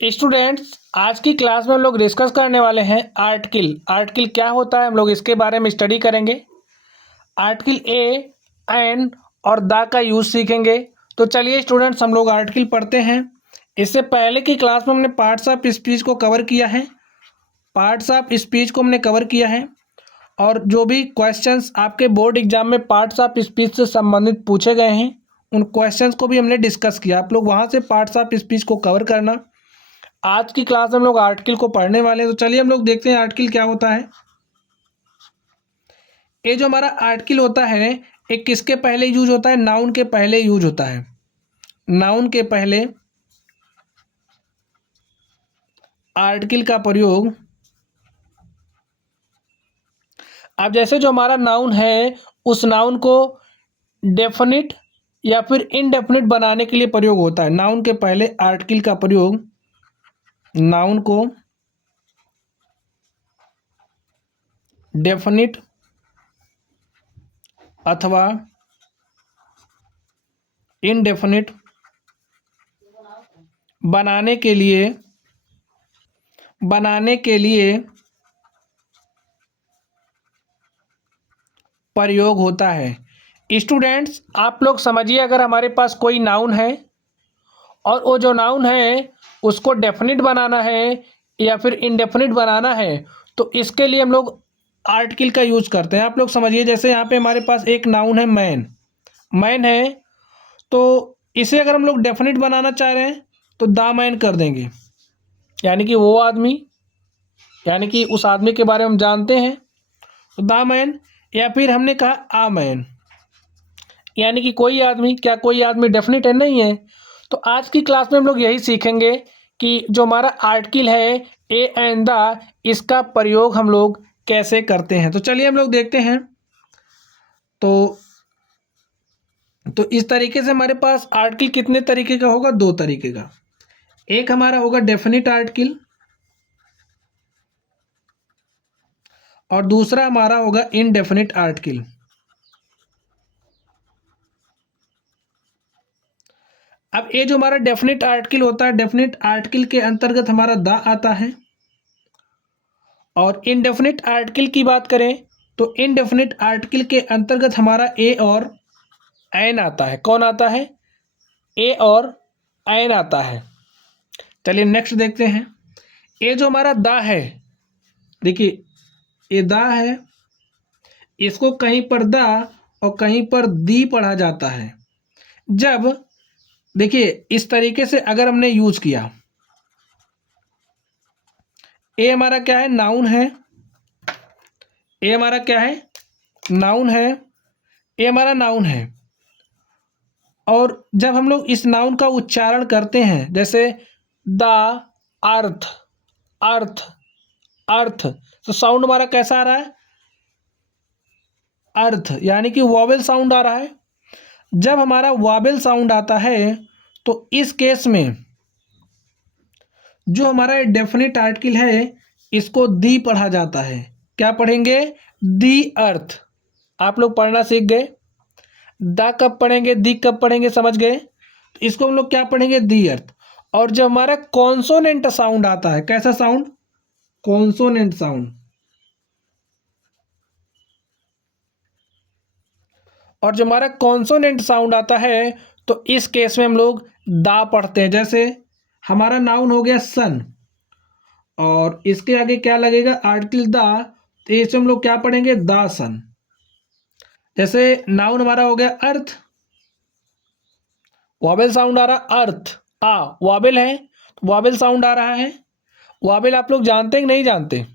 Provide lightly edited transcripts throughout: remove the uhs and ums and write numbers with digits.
Students, आज की class में हम लोग डिस्कस करने वाले हैं आर्टिकल। आर्टिकल क्या होता है, हम लोग इसके बारे में स्टडी करेंगे। आर्टिकल ए, एंड और द का यूज सीखेंगे। तो चलिए स्टूडेंट्स, हम लोग आर्टिकल पढ़ते हैं। इससे पहले की क्लास में हमने पार्ट्स ऑफ स्पीच को कवर किया है। पार्ट्स ऑफ स्पीच को हमने कवर किया है और जो भी क्वेश्चंस आपके बोर्ड एग्जाम में पार्ट्स ऑफ स्पीच से संबंधित पूछे गए हैं, उन क्वेश्चंस को भी हमने डिस्कस किया। आप लोग वहाँ से पार्ट्स ऑफ स्पीच को कवर करना। आज की क्लास में हम लोग आर्टिकल को पढ़ने वाले हैं। तो चलिए हम लोग देखते हैं आर्टिकल क्या होता है। ये जो हमारा आर्टिकल होता है, एक किसके पहले यूज होता है? नाउन के पहले यूज होता है। नाउन के पहले आर्टिकल का प्रयोग। अब जैसे जो हमारा नाउन है, उस नाउन को डेफिनिट या फिर इनडेफिनिट बनाने के लिए प्रयोग होता है। नाउन के पहले आर्टिकल का प्रयोग नाउन को डेफिनिट अथवा इनडेफिनिट बनाने के लिए प्रयोग होता है। स्टूडेंट्स, आप लोग समझिए, अगर हमारे पास कोई नाउन है और वो जो नाउन है उसको डेफिनिट बनाना है या फिर इनडेफिनिट बनाना है, तो इसके लिए हम लोग आर्टिकल का यूज करते हैं। आप लोग समझिए, जैसे यहाँ पे हमारे पास एक नाउन है मैन। मैन है, तो इसे अगर हम लोग डेफिनिट बनाना चाह रहे हैं तो द मैन कर देंगे, यानी कि वो आदमी, यानी कि उस आदमी के बारे में हम जानते हैं, तो द मैन। या फिर हमने कहा आ मैन, यानी कि कोई आदमी। क्या कोई आदमी डेफिनिट है? नहीं है। तो आज की क्लास में हम लोग यही सीखेंगे कि जो हमारा आर्टिकल है ए एंड द, इसका प्रयोग हम लोग कैसे करते हैं। तो चलिए हम लोग देखते हैं। तो इस तरीके से हमारे पास आर्टिकल कितने तरीके का होगा? दो तरीके का। एक हमारा होगा डेफिनिट आर्टिकल और दूसरा हमारा होगा इनडेफिनिट आर्टिकल। अब ये जो हमारा डेफिनिट आर्टिकल होता है, डेफिनिट आर्टिकल के अंतर्गत हमारा द आता है। और इनडेफिनिट आर्टिकल की बात करें तो इनडेफिनिट आर्टिकल के अंतर्गत हमारा ए और एन आता है। कौन आता है? ए और एन आता है। चलिए नेक्स्ट देखते हैं। ये जो हमारा द है, देखिए ये द है, इसको कहीं पर द और कहीं पर दी पढ़ा जाता है। जब देखिए इस तरीके से अगर हमने यूज किया, ए हमारा क्या है? नाउन है। ए हमारा क्या है? नाउन है। ए हमारा नाउन है। और जब हम लोग इस नाउन का उच्चारण करते हैं, जैसे द, अर्थ, अर्थ, अर्थ, तो साउंड हमारा कैसा आ रहा है? अर्थ, यानी कि वॉवेल साउंड आ रहा है। जब हमारा वॉवेल साउंड आता है तो इस केस में जो हमारा डेफिनिट आर्टिकल है, इसको दी पढ़ा जाता है। क्या पढ़ेंगे? दी अर्थ। आप लोग पढ़ना सीख गए। द कब पढ़ेंगे, दी कब पढ़ेंगे, समझ गए? तो इसको हम लोग क्या पढ़ेंगे? दी अर्थ। और जब हमारा कॉन्सोनेंट साउंड आता है, कैसा साउंड? Consonant sound. और जब हमारा कॉन्सोनेंट साउंड आता है तो इस केस में हम लोग दा पढ़ते हैं। जैसे हमारा नाउन हो गया सन और इसके आगे क्या लगेगा? आर्टिकल द, तो इसमें हम लोग क्या पढ़ेंगे? दा सन। जैसे नाउन हमारा हो गया अर्थ, वॉवेल साउंड आ रहा, अर्थ, आ वॉवेल है, वॉवेल साउंड आ रहा है। वॉवेल आप लोग जानते हैं कि नहीं जानते?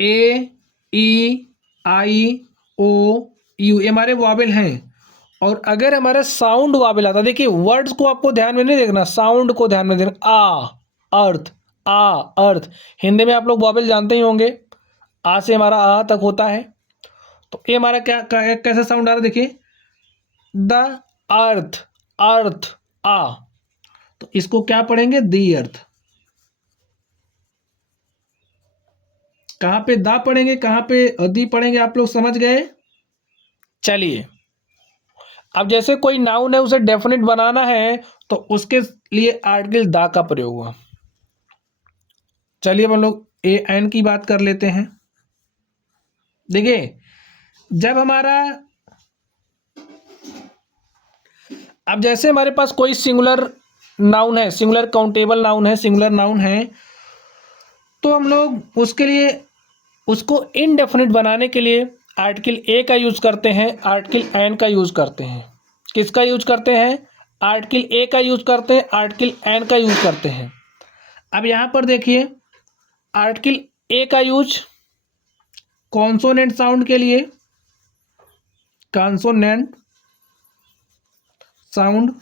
ए, ई, आई, ओ, यू, ये हमारे वॉवेल हैं। और अगर हमारा साउंड वॉवेल आता है, देखिए वर्ड्स को आपको ध्यान में नहीं देखना, साउंड को ध्यान में देखना। आ अर्थ, आ अर्थ। हिंदी में आप लोग वॉवेल जानते ही होंगे, आ से हमारा आ तक होता है। तो ये हमारा कैसा साउंड आ रहा है? देखिए द अर्थ, अर्थ, आ, तो इसको क्या पढ़ेंगे? दी अर्थ। कहां पे दा पढ़ेंगे, कहां पे दी पढ़ेंगे? आप लोग समझ गए। चलिए, अब जैसे कोई नाउन है, उसे डेफिनिट बनाना है तो उसके लिए आर्टिकल द का प्रयोग हुआ। चलिए हम लोग ए एन की बात कर लेते हैं। देखिए जब हमारा, अब जैसे हमारे पास कोई सिंगुलर नाउन है, सिंगुलर काउंटेबल नाउन है, सिंगुलर नाउन है, तो हम लोग उसके लिए उसको इनडेफिनिट बनाने के लिए आर्टिकल ए का यूज करते हैं, आर्टिकल एन का यूज करते हैं। किसका यूज करते हैं? आर्टिकल ए का यूज करते हैं, आर्टिकल एन का यूज करते हैं। अब यहां पर देखिए आर्टिकल ए का यूज कॉन्सोनेंट साउंड के लिए, कॉन्सोनेंट साउंड,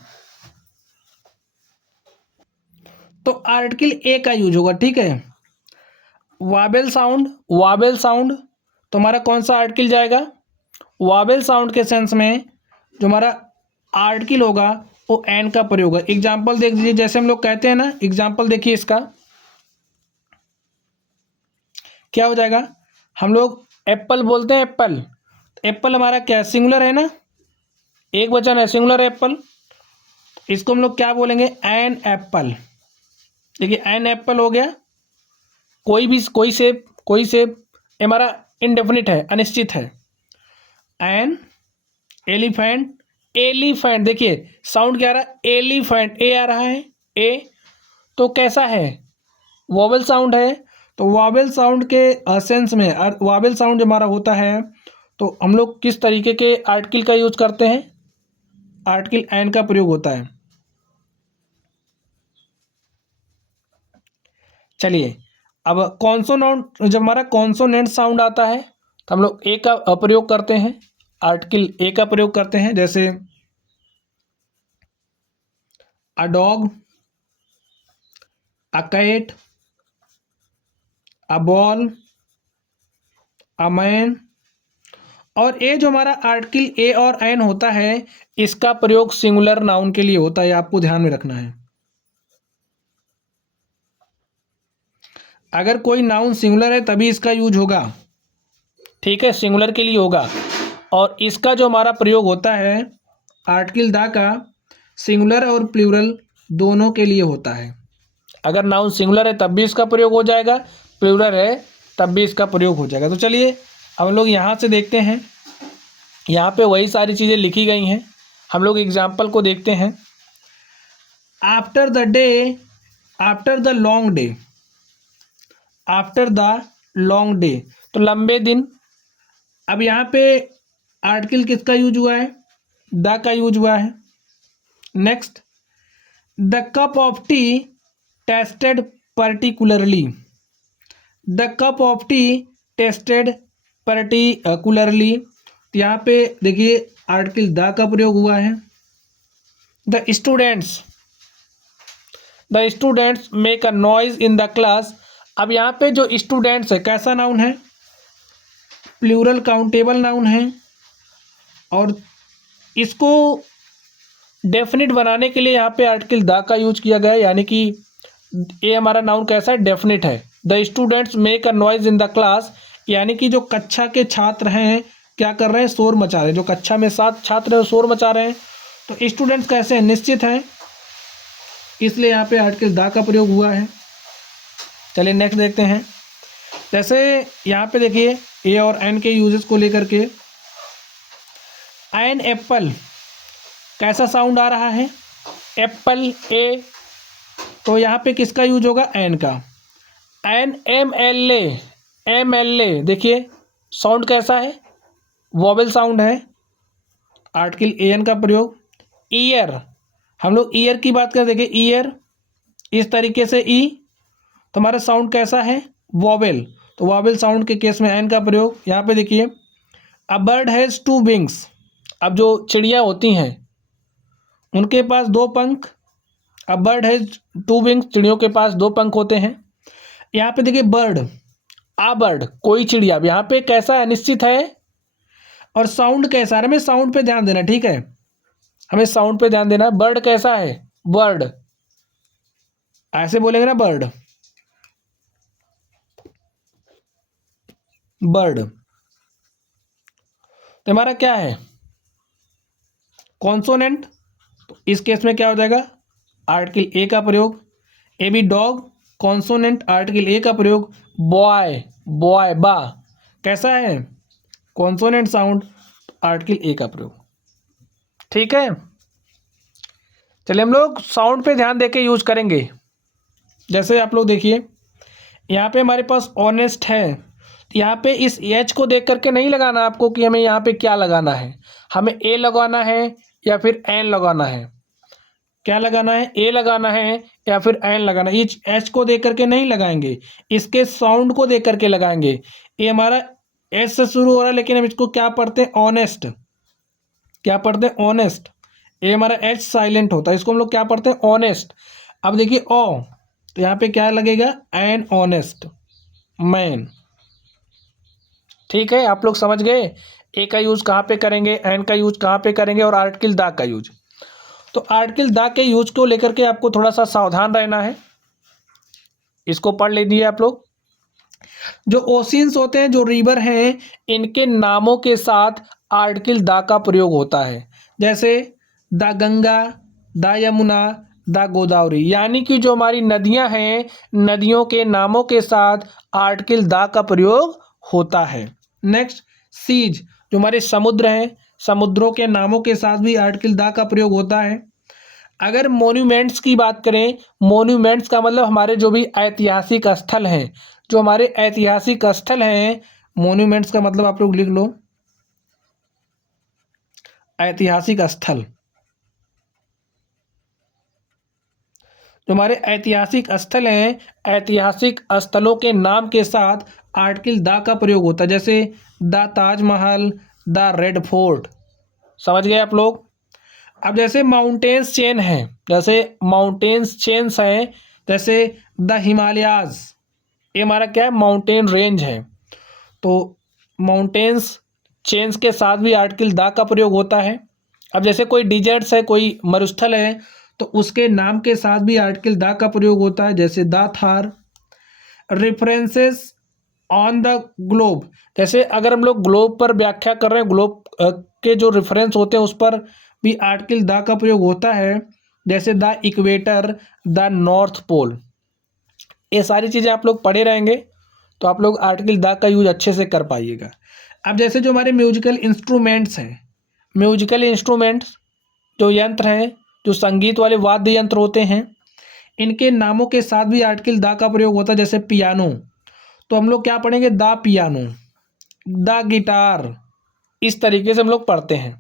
तो आर्टिकल ए का यूज होगा, ठीक है। वावेल साउंड, वावेल साउंड, तो हमारा कौन सा आर्टिकल जाएगा? वावेल साउंड के सेंस में जो हमारा आर्टिकल होगा वो एन का प्रयोग है। एग्जाम्पल देख लीजिए, जैसे हम लोग कहते हैं ना, एग्जाम्पल देखिए इसका क्या हो जाएगा। हम लोग एप्पल बोलते हैं, एप्पल, एप्पल हमारा क्या सिंगुलर है ना, एक वचन है, सिंगुलर है एप्पल। इसको हम लोग क्या बोलेंगे? An apple. देखिए एन एप्पल हो गया। कोई भी कोई सेब हमारा इनडेफिनिट है, अनिश्चित है। एन एलिफेंट, एलिफेंट, देखिए साउंड क्या आ रहा है? एलिफेंट, ए आ रहा है, ए, तो कैसा है? वॉवेल साउंड है। तो वॉवेल साउंड के सेंस में, वॉवेल साउंड जो हमारा होता है, तो हम लोग किस तरीके के आर्टिकल का यूज करते हैं? आर्टिकल एन का प्रयोग होता है। चलिए अब कॉन्सोनेंट, जब हमारा कॉन्सोनेंट साउंड आता है तो हम लोग ए का प्रयोग करते हैं, आर्टिकल ए का प्रयोग करते हैं। जैसे a dog, a cat, a ball, a man. और ये जो हमारा आर्टिकल ए और एन होता है, इसका प्रयोग सिंगुलर नाउन के लिए होता है, आपको ध्यान में रखना है। अगर कोई नाउन सिंगुलर है तभी इसका यूज होगा, ठीक है, सिंगुलर के लिए होगा। और इसका जो हमारा प्रयोग होता है आर्टिकल द का, सिंगुलर और प्लूरल दोनों के लिए होता है। अगर नाउन सिंगुलर है तब भी इसका प्रयोग हो जाएगा, प्लूरल है तब भी इसका प्रयोग हो जाएगा। तो चलिए हम लोग यहाँ से देखते हैं, यहाँ पे वही सारी चीज़ें लिखी गई हैं। हम लोग एग्जाम्पल को देखते हैं। After the day, after the long day, after the long day, तो लंबे दिन। अब यहाँ पे आर्टिकल किसका यूज हुआ है? द का यूज हुआ है। Next, the cup of T tested particularly, the cup of T tested particularly, तो यहाँ पे देखिए आर्टिकल द का प्रयोग हुआ है। The students make a noise in the class. अब यहाँ पे जो स्टूडेंट्स है कैसा नाउन है? प्लूरल काउंटेबल नाउन है। और इसको डेफिनिट बनाने के लिए यहाँ पे आर्टिकल द का यूज किया गया है, यानी कि ये हमारा नाउन कैसा है? डेफिनिट है। The students make a noise in the class, यानी कि जो कक्षा के छात्र हैं क्या कर रहे हैं? शोर मचा रहे हैं। जो कक्षा में 7 छात्र हैं शोर मचा रहे हैं। तो स्टूडेंट्स कैसे हैं? निश्चित हैं, इसलिए यहाँ पे आर्टिकल द का प्रयोग हुआ है। चलिए नेक्स्ट देखते हैं। जैसे यहाँ पे देखिए ए और एन के यूजेस को लेकर के, एन एप्पल कैसा साउंड आ रहा है? एप्पल, ए, तो यहाँ पे किसका यूज होगा? एन का। An M L A, M L A, देखिए साउंड कैसा है? वॉवेल साउंड है, आर्टिकल ए एन का प्रयोग। ईयर, हम लोग ईयर की बात करें, देखिए ईयर इस तरीके से, ई, तो हमारा साउंड कैसा है? वॉवेल, तो वॉवेल साउंड के केस में एन का प्रयोग। यहाँ पे देखिए अ बर्ड हैज़ 2 विंग्स, अब जो चिड़िया होती हैं उनके पास 2 पंख। अ बर्ड हैज़ 2 विंग्स, चिड़ियों के पास 2 पंख होते हैं। यहाँ पे देखिए बर्ड, आ बर्ड, कोई चिड़िया, अब यहाँ पे कैसा है? निश्चित है। और साउंड कैसा है? हमें साउंड पे ध्यान देना, ठीक है, हमें साउंड पे ध्यान देना। बर्ड कैसा है? बर्ड, ऐसे बोलेंगे ना, बर्ड, बर्ड, तो हमारा क्या है? कॉन्सोनेंट, तो इस केस में क्या हो जाएगा? आर्टिकल ए का प्रयोग, a b dog, consonant article a का प्रयोग, बॉय बॉय बा कैसा है कॉन्सोनेंट साउंड, आर्टिकल ए का प्रयोग। ठीक है, चलिए हम लोग साउंड पे ध्यान देके यूज करेंगे। जैसे आप लोग देखिए यहाँ पे हमारे पास ऑनेस्ट है, तो यहाँ पे इस एच को देख करके नहीं लगाना आपको कि हमें यहाँ पे क्या लगाना है, हमें ए लगाना है या फिर एन लगाना है। क्या लगाना है, ए लगाना है या फिर एन लगाना है। इस एच को देख करके नहीं लगाएंगे, इसके साउंड को देख करके लगाएंगे। ये हमारा एस से शुरू हो रहा है लेकिन हम इसको क्या पढ़ते हैं, ऑनेस्ट। क्या पढ़ते हैं, ऑनेस्ट। ये हमारा एच साइलेंट होता है, इसको हम लोग क्या पढ़ते हैं, ऑनेस्ट। अब देखिए ओ, तो यहाँ पे क्या लगेगा, एन ऑनेस्ट मैन। ठीक है, आप लोग समझ गए ए का यूज कहाँ पे करेंगे, एन का यूज कहाँ पे करेंगे और आर्टिकल द का यूज। तो आर्टिकल द के यूज को लेकर के आपको थोड़ा सा सावधान रहना है, इसको पढ़ लीजिए आप लोग। जो ओशियंस होते हैं, जो रिवर हैं, इनके नामों के साथ आर्टिकल द का प्रयोग होता है। जैसे the Ganga, the Yamuna, the Godavari, यानी कि जो हमारी नदियां हैं, नदियों के नामों के साथ आर्टिकल द का प्रयोग होता है। नेक्स्ट सीज, जो हमारे समुद्र हैं, समुद्रों के नामों के साथ भी आर्टिकल द का प्रयोग होता है। अगर मोन्यूमेंट्स की बात करें, मोन्यूमेंट्स का मतलब हमारे जो भी ऐतिहासिक स्थल हैं, जो हमारे ऐतिहासिक स्थल हैं, मोन्यूमेंट्स का मतलब आप लोग लिख लो ऐतिहासिक स्थल। जो हमारे ऐतिहासिक स्थल हैं, ऐतिहासिक स्थलों के नाम के साथ आर्टिकल द का प्रयोग होता है। जैसे the Taj Mahal, the red fort. समझ गए आप लोग। अब जैसे माउंटेन्स चेन है, जैसे माउंटेन्स चेन्स हैं, जैसे द हिमालयाज, ये हमारा क्या है, माउंटेन रेंज है। तो माउंटेन्स चेन्स के साथ भी आर्टिकल द का प्रयोग होता है। अब जैसे कोई डिजर्ट्स है, कोई मरुस्थल है, तो उसके नाम के साथ भी आर्टिकल द का प्रयोग होता है। जैसे the Thar. References on the globe, जैसे अगर हम लोग ग्लोब पर व्याख्या कर रहे हैं, ग्लोब के जो रेफरेंस होते हैं उस पर भी आर्टिकल द का प्रयोग होता है। जैसे the equator, the north pole. ये सारी चीज़ें आप लोग पढ़े रहेंगे तो आप लोग आर्टिकल द का यूज अच्छे से कर पाइएगा। अब जैसे जो हमारे म्यूजिकल इंस्ट्रूमेंट्स हैं, म्यूजिकल इंस्ट्रूमेंट्स जो यंत्र हैं, जो संगीत वाले वाद्य यंत्र होते हैं, इनके नामों के साथ भी आर्टिकल द का प्रयोग होता है। जैसे पियानो, तो हम लोग क्या पढ़ेंगे, द पियानो, द गिटार, इस तरीके से हम लोग पढ़ते हैं।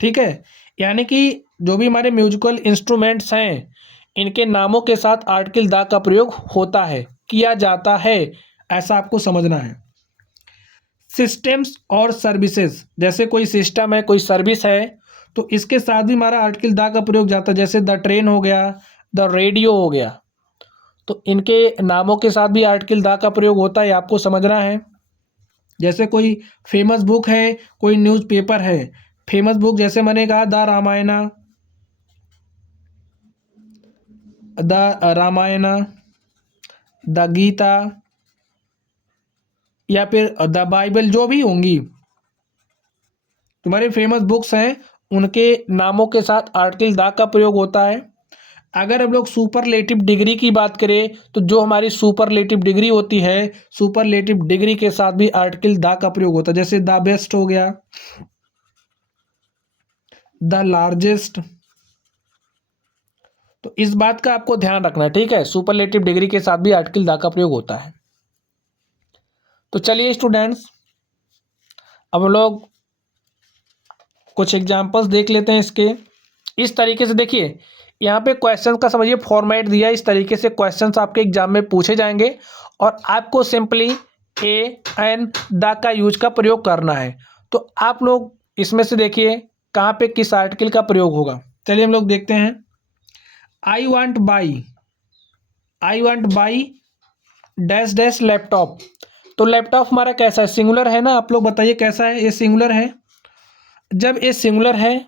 ठीक है, यानी कि जो भी हमारे म्यूजिकल इंस्ट्रूमेंट्स हैं, इनके नामों के साथ आर्टिकल द का प्रयोग होता है, किया जाता है, ऐसा आपको समझना है। सिस्टम्स और सर्विसेज, जैसे कोई सिस्टम है, कोई सर्विस है, तो इसके साथ भी हमारा आर्टिकल द का प्रयोग जाता है। जैसे द ट्रेन हो गया, द रेडियो हो गया, तो इनके नामों के साथ भी आर्टिकल द का प्रयोग होता है, आपको समझना है। जैसे कोई फेमस बुक है, कोई न्यूज़पेपर है, फेमस बुक जैसे मैंने कहा the Ramayana, the Ramayana, the Gita या फिर द बाइबल, जो भी होंगी तुम्हारे फेमस बुक्स हैं, उनके नामों के साथ आर्टिकल द का प्रयोग होता है। अगर हम लोग सुपरलेटिव डिग्री की बात करें, तो जो हमारी सुपरलेटिव डिग्री होती है, सुपरलेटिव डिग्री के साथ भी आर्टिकल द का प्रयोग होता है। जैसे द बेस्ट हो गया, द लार्जेस्ट। तो इस बात का आपको ध्यान रखना है, ठीक है, सुपरलेटिव डिग्री के साथ भी आर्टिकल द का प्रयोग होता है। तो चलिए स्टूडेंट्स, अब हम लोग कुछ एग्जांपल्स देख लेते हैं इसके। इस तरीके से देखिए, यहाँ पे क्वेश्चन का समझिए फॉर्मेट दिया है, इस तरीके से क्वेश्चंस आपके एग्जाम में पूछे जाएंगे और आपको सिंपली ए एन द का यूज का प्रयोग करना है। तो आप लोग इसमें से देखिए कहाँ पे किस आर्टिकल का प्रयोग होगा। चलिए हम लोग देखते हैं। आई want by dash dash laptop. तो लैपटॉप हमारा कैसा है, सिंगुलर है ना, आप लोग बताइए कैसा है, ये सिंगुलर है। जब ये सिंगुलर है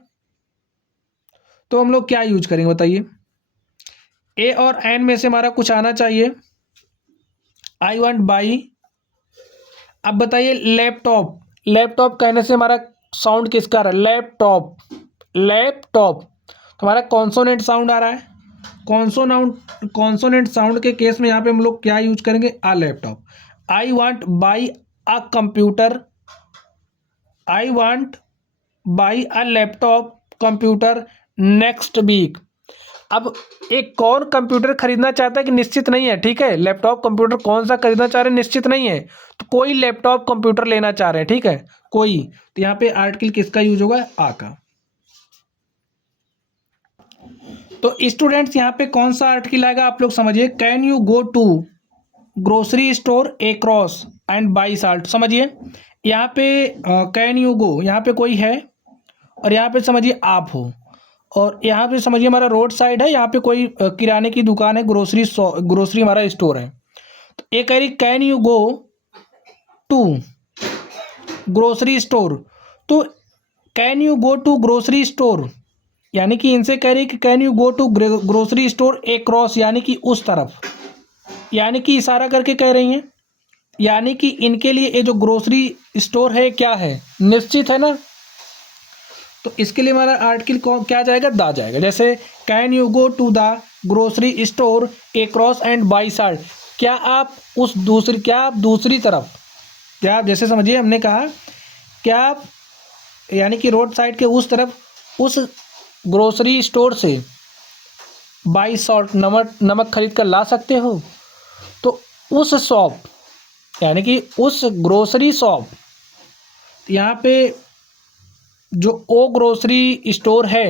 तो हम लोग क्या यूज करेंगे बताइए, ए और एन में से हमारा कुछ आना चाहिए। आई वांट बाई। अब बताइए लैपटॉप, लैपटॉप कहने से हमारा साउंड किसका आ रहा है, लैपटॉप, लैपटॉप, तो हमारा कॉन्सोनेंट साउंड आ रहा है। कॉन्सोनेंट साउंड के केस में यहाँ पे हम लोग क्या यूज करेंगे? A laptop. I want buy a computer, I want buy a laptop computer next week. अब एक कौन कंप्यूटर खरीदना चाहता है कि निश्चित नहीं है, ठीक है। लैपटॉप कंप्यूटर कौन सा खरीदना चाह रहे हैं निश्चित नहीं है, तो कोई लैपटॉप कंप्यूटर लेना चाह रहे हैं, ठीक है, कोई। तो यहाँ पे आर्टिकल किसका यूज होगा? आ का। तो स्टूडेंट्स यहाँ पे कौन सा आर्टिकल आएगा आप लोग समझिए। Can you go to grocery store across and buy salt. समझिए यहाँ पे कैन यू गो, यहाँ पे कोई है और यहाँ पे समझिए आप हो, और यहाँ पे समझिए हमारा रोड साइड है, यहाँ पे कोई किराने की दुकान है, ग्रोसरी हमारा स्टोर है। तो एक कह रही can you go to grocery store, तो can you go to grocery store यानी कि इनसे कह रही कि can you go to grocery store across यानी कि उस तरफ, यानी कि इशारा करके कह रही हैं, यानी कि इनके लिए ये जो ग्रोसरी स्टोर है क्या है? निश्चित है ना। तो इसके लिए हमारा आर्टिकल क्या जाएगा? दा जाएगा। जैसे can you go to the grocery store across and buy side, क्या आप दूसरी तरफ, क्या आप, जैसे समझिए हमने कहा क्या आप यानी कि रोड साइड के उस तरफ उस ग्रोसरी स्टोर से बाई सॉल्ट नमक खरीद कर ला सकते हो। तो उस शॉप यानी कि उस ग्रोसरी शॉप, यहाँ पे जो ओ ग्रोसरी स्टोर है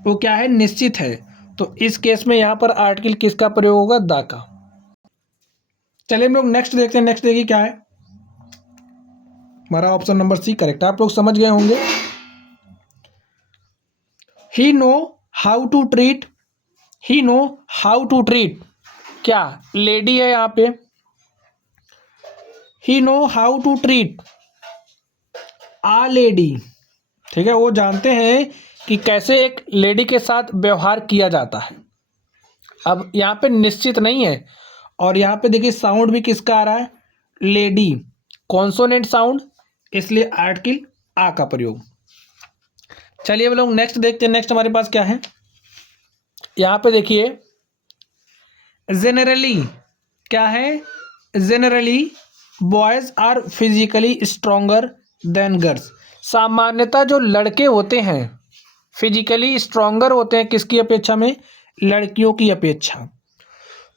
वो क्या है? निश्चित है। तो इस केस में यहाँ पर आर्टिकल किसका प्रयोग होगा? दा का। चलिए हम लोग नेक्स्ट देखते हैं। नेक्स्ट देखिए क्या है, हमारा ऑप्शन नंबर सी करेक्ट। आप लोग समझ गए होंगे। He know how to treat, he know how to treat, क्या लेडी है यहाँ पे? He know how to treat a lady, ठीक है, वो जानते हैं कि कैसे एक लेडी के साथ व्यवहार किया जाता है। अब यहाँ पे निश्चित नहीं है, और यहाँ पे देखिए साउंड भी किसका आ रहा है? लेडी, कॉन्सोनेंट साउंड, इसलिए आर्टिकल आ का प्रयोग। चलिए हम लोग नेक्स्ट देखते हैं। नेक्स्ट हमारे पास क्या है, यहाँ पे देखिए जेनरली, क्या है? Generally boys are physically stronger than girls. सामान्यतः जो लड़के होते हैं फिजिकली स्ट्रोंगर होते हैं किसकी अपेक्षा में? लड़कियों की अपेक्षा।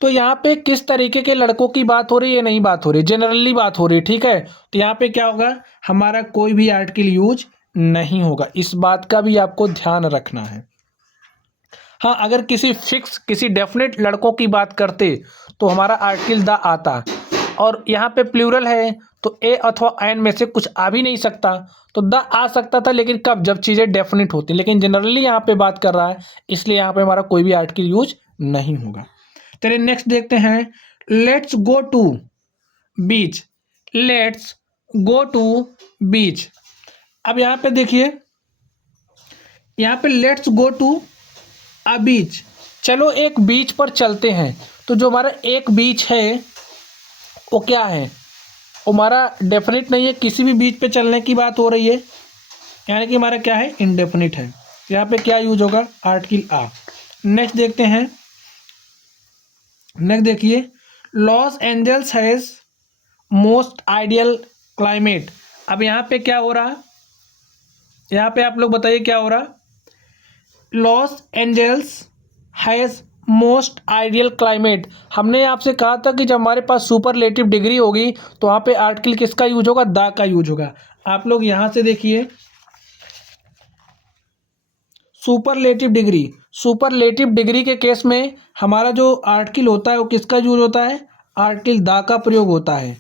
तो यहाँ पे किस तरीके के लड़कों की बात हो रही है? नहीं बात हो रही, जनरली बात हो रही है, ठीक है। तो यहाँ पे क्या होगा? हमारा कोई भी आर्टिकल यूज नहीं होगा। इस बात का भी आपको ध्यान रखना है। हाँ, अगर किसी फिक्स किसी डेफिनेट लड़कों की बात करते तो हमारा आर्टिकल द आता, और यहाँ पे प्लूरल है तो ए अथवा एन में से कुछ आ भी नहीं सकता, तो द आ सकता था, लेकिन कब? जब चीज़ें डेफिनेट होती। लेकिन जनरली यहाँ पे बात कर रहा है, इसलिए यहाँ पे हमारा कोई भी आर्टिकल यूज नहीं होगा। चलिए नेक्स्ट देखते हैं। Let's go to beach, let's go to beach. अब यहाँ पे देखिए, यहाँ पे लेट्स गो टू अ बीच, चलो एक बीच पर चलते हैं। तो जो हमारा एक बीच है वो क्या है? वो हमारा डेफिनेट नहीं है, किसी भी बीच पे चलने की बात हो रही है, यानी कि हमारा क्या है? इनडेफिनिट है। यहाँ पे क्या यूज होगा? आर्टिकल आ। नेक्स्ट देखते हैं। नेक्स्ट देखिए, Los Angeles has most ideal climate. अब यहाँ पे क्या हो रहा? यहाँ पे आप लोग बताइए क्या हो रहा? Los Angeles has most ideal climate. हमने आपसे कहा था कि जब हमारे पास सुपरलेटिव डिग्री होगी तो वहाँ पे आर्टिकल किसका यूज होगा? द का यूज होगा। आप लोग यहाँ से देखिए, सुपरलेटिव डिग्री के केस में हमारा जो आर्टिकल होता है वो किसका यूज होता है? आर्टिकल द का प्रयोग होता है।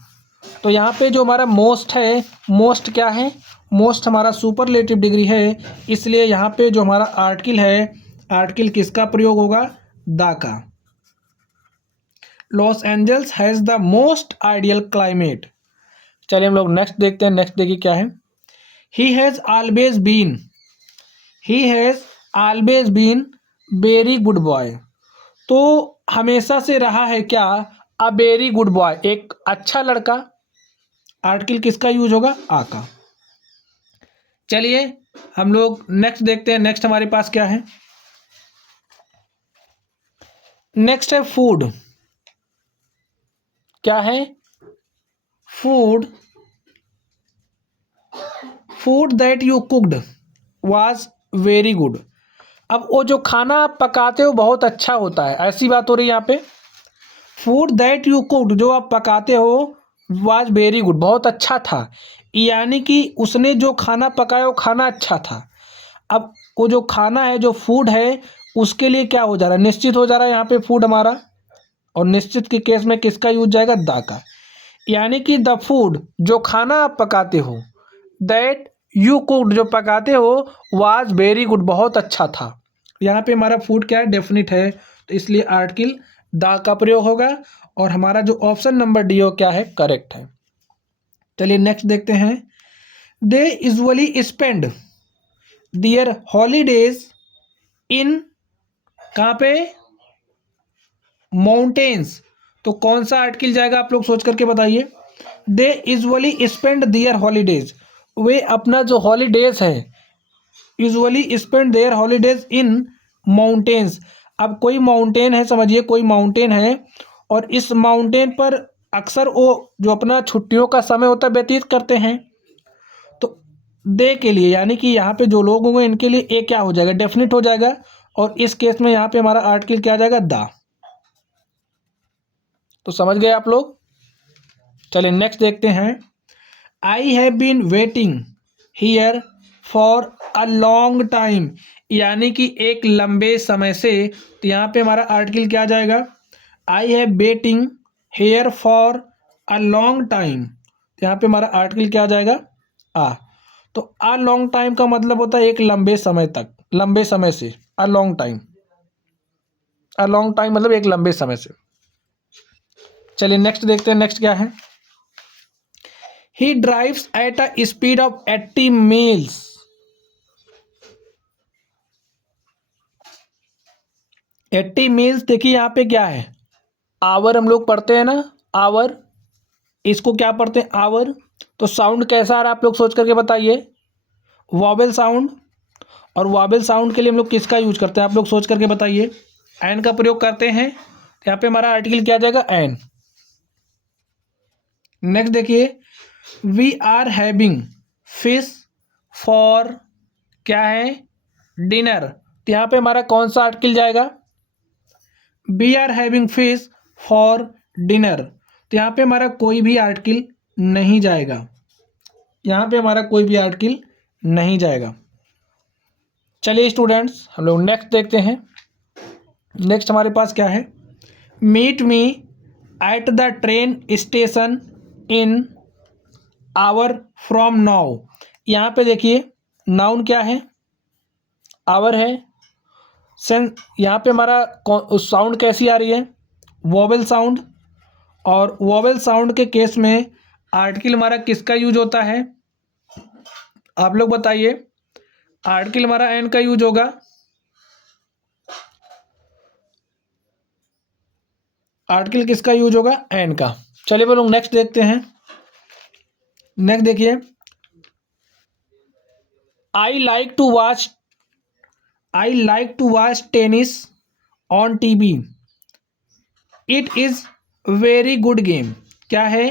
तो यहाँ पे जो हमारा मोस्ट है, मोस्ट क्या है? मोस्ट हमारा सुपरलेटिव डिग्री है, इसलिए यहाँ पे जो हमारा आर्टिकल है, आर्टिकल किसका प्रयोग होगा? द का। Los Angeles has the most ideal climate. चलिए हम लोग नेक्स्ट देखते हैं। नेक्स्ट देखिए क्या है, he has always been, he has always been very good boy. तो हमेशा से रहा है क्या? अ वेरी गुड बॉय, एक अच्छा लड़का। आर्टिकल किसका यूज होगा? आ का। चलिए हम लोग नेक्स्ट देखते हैं। नेक्स्ट हमारे पास क्या है, नेक्स्ट है फूड। क्या है? Food. Food that you cooked was very good. अब वो जो खाना आप पकाते हो बहुत अच्छा होता है, ऐसी बात हो रही है यहाँ पे। फूड दैट यू कुक्ड, जो आप पकाते हो, वाज वेरी गुड, बहुत अच्छा था। यानी कि उसने जो खाना पकाया वो खाना अच्छा था। अब वो जो खाना है, जो फूड है, उसके लिए क्या हो जा रहा है? निश्चित हो जा रहा है यहाँ पे फूड हमारा। और निश्चित के केस में किसका यूज जाएगा? द का। यानी कि द फूड, जो खाना आप पकाते हो, दैट यू कुक्ड, जो पकाते हो, वाज वेरी गुड, बहुत अच्छा था। यहाँ पे हमारा फूड क्या है? डेफिनिट है, तो इसलिए आर्टिकल द का प्रयोग होगा। और हमारा जो ऑप्शन नंबर डी हो क्या है? करेक्ट है। चलिए नेक्स्ट देखते हैं। They usually spend their holidays in, कहाँ पे? माउंटेन्स। तो कौन सा आर्टिकल जाएगा आप लोग सोच करके बताइए। They usually spend their holidays, वे अपना जो हॉलीडेज है, usually spend their holidays in mountains. अब कोई माउंटेन है, समझिए कोई माउंटेन है, और इस माउंटेन पर अक्सर वो जो अपना छुट्टियों का समय होता है व्यतीत करते हैं। तो दे के लिए, यानी कि यहाँ पे जो लोग होंगे इनके लिए ए क्या हो जाएगा? डेफिनिट हो जाएगा। और इस केस में यहाँ पे हमारा आर्टिकल क्या आ जाएगा? द। तो समझ गए आप लोग। चलिए नेक्स्ट देखते हैं। I have been waiting here for a long time, यानी कि एक लंबे समय से। तो यहाँ पे हमारा आर्टिकल क्या आ जाएगा? I have waiting here for a long time. तो यहाँ पे हमारा आर्टिकल क्या आ जाएगा? आ। तो अ लॉन्ग टाइम का मतलब होता है एक लंबे समय तक, लंबे समय से। अ लॉन्ग टाइम, अ लॉन्ग टाइम मतलब एक लंबे समय से। चलिए नेक्स्ट देखते हैं, नेक्स्ट क्या है। ही drives at a speed of 80 meals. 80 meals, देखिए यहाँ पे क्या है? आवर हम लोग पढ़ते हैं ना, आवर। इसको क्या पढ़ते हैं? आवर। तो साउंड कैसा आ रहा है आप लोग सोच करके बताइए। Vowel sound. और वॉवेल साउंड के लिए हम लोग किसका यूज करते हैं? आप लोग सोच करके बताइए। एन का प्रयोग करते हैं। तो यहाँ पे हमारा आर्टिकल क्या आ जाएगा? एन। नेक्स्ट देखिए। We are having fish for, क्या है? डिनर। तो यहाँ पे हमारा कौन सा आर्टिकल जाएगा? We are having fish for dinner. तो यहाँ पे हमारा कोई भी आर्टिकल नहीं जाएगा। यहाँ पे हमारा कोई भी आर्टिकल नहीं जाएगा। चलिए स्टूडेंट्स, हम लोग नेक्स्ट देखते हैं। नेक्स्ट हमारे पास क्या है? Meet me at the train station in hour from now. यहाँ पे देखिए नाउन क्या है? आवर है। सेंस यहाँ पे हमारा साउंड कैसी आ रही है? Vowel sound. और वोवेल साउंड के केस में आर्टिकल हमारा किसका यूज होता है? आप लोग बताइए। आर्टिकल हमारा एन का यूज होगा। आर्टिकल किसका यूज होगा? एन का। चलिए बोलो नेक्स्ट देखते हैं। नेक्स्ट देखिए। I like to watch, I like to watch tennis on TV. It is very good game. क्या है?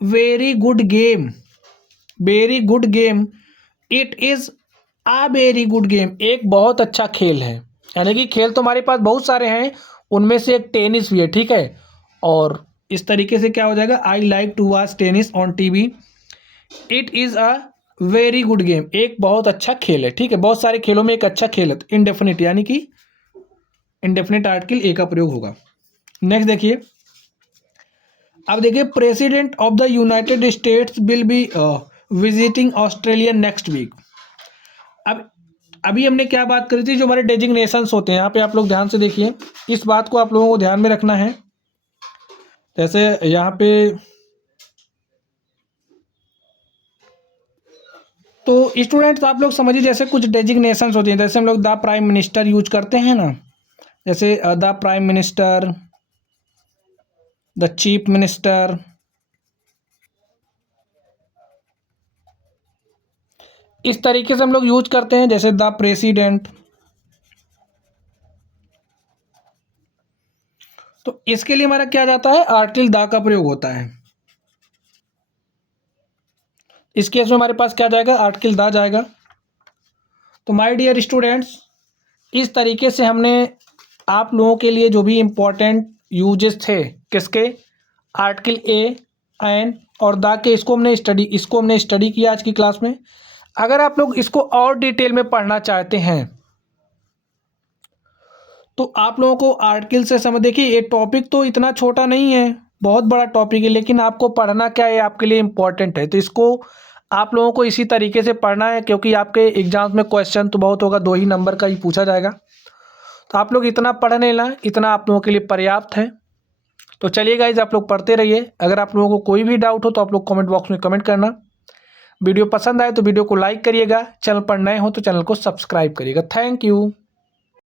Very good game, very good game. It is a very good game, एक बहुत अच्छा खेल है। यानी कि खेल तो हमारे पास बहुत सारे हैं, उनमें से एक टेनिस भी है, ठीक है। और इस तरीके से क्या हो जाएगा? I like to watch tennis on TV. It is a very good game, एक बहुत अच्छा खेल है, ठीक है। बहुत सारे खेलों में एक अच्छा खेल है। इनडेफिनिट, यानी कि इनडेफिनिट आर्टिकल ए का प्रयोग होगा। नेक्स्ट देखिए। अब देखिए, president of the United States will be visiting Australia next week. अब अभी हमने क्या बात करी थी? जो हमारे डेजिग्नेशंस होते हैं, यहाँ पे आप लोग ध्यान से देखिए, इस बात को आप लोगों को ध्यान में रखना है। जैसे यहाँ पे तो स्टूडेंट्स आप लोग समझिए, जैसे कुछ डेजिग्नेशंस होती हैं, जैसे हम लोग द प्राइम मिनिस्टर यूज करते हैं ना, जैसे the prime minister, the chief minister, इस तरीके से हम लोग यूज करते हैं। जैसे द प्रेसिडेंट, तो इसके लिए हमारा क्या जाता है, आर्टिकल दा का प्रयोग होता है। इस केस में हमारे पास क्या जाएगा, आर्टिकल दा जाएगा। तो माय डियर स्टूडेंट्स, इस तरीके से हमने आप लोगों के लिए जो भी इम्पोर्टेंट यूजेस थे किसके, आर्टिकल ए एन और दा के, इसको हमने स्टडी किया आज की क्लास में। अगर आप लोग इसको और डिटेल में पढ़ना चाहते हैं तो आप लोगों को आर्टिकल से समझ, देखिए ये टॉपिक तो इतना छोटा नहीं है, बहुत बड़ा टॉपिक है, लेकिन आपको पढ़ना क्या है आपके लिए इम्पोर्टेंट है। तो इसको आप लोगों को इसी तरीके से पढ़ना है, क्योंकि आपके एग्जाम्स में क्वेश्चन तो बहुत होगा, 2 ही नंबर का ही पूछा जाएगा। तो आप लोग इतना पढ़ लेना, इतना आप लोगों के लिए पर्याप्त है। तो चलिए गाइज, आप लोग पढ़ते रहिए। अगर आप लोगों को कोई भी डाउट हो तो आप लोग कमेंट बॉक्स में कमेंट करना। वीडियो पसंद आए तो वीडियो को लाइक करिएगा, चैनल पर नए हो तो चैनल को सब्सक्राइब करिएगा। Thank you.